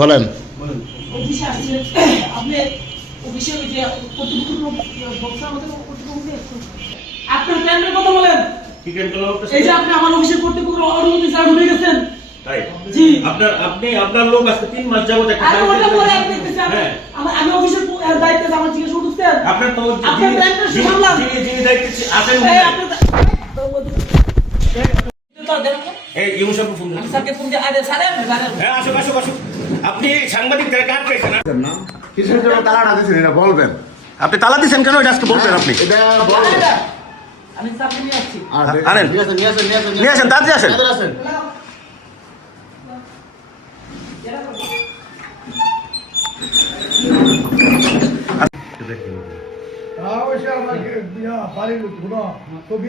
বলেন। আপনার প্যান্টের কথা বলেন। এই যে আপনি আমার অফিসের কর্তৃপক্ষ অনুমতি ছাড়া ঢুকে গেছেন। তাই? জি। আপনার লোক আজকে 3 মাস যাবত একটা আমি ওটা পরে আমি দেখতেছি। আমি অফিসের দায়িত্বে আমার জিজ্ঞেস করতেছেন। আপনার তো আপনার প্যান্টের সামলান। যিনি দায়িত্বে আছেন এই আপনার এই ইউসুফ ফোন দিন। আমি স্যারকে ফোন দিয়ে আরে স্যার হ্যাঁ আসো। আপনি সাংবাদিক থেকে কাট পেয়েছেন না? কিসের জন্য তালাটা দিয়েছেন এটা বলবেন। আপনি তালা দিয়েছেন কেন এটা আজকে বলবেন আপনি? এটা বলবেন। আমি স্যারকে নিয়ে আসছি। আনেন। নিয়ে আসেন তাড়াতাড়ি আসেন। তুমি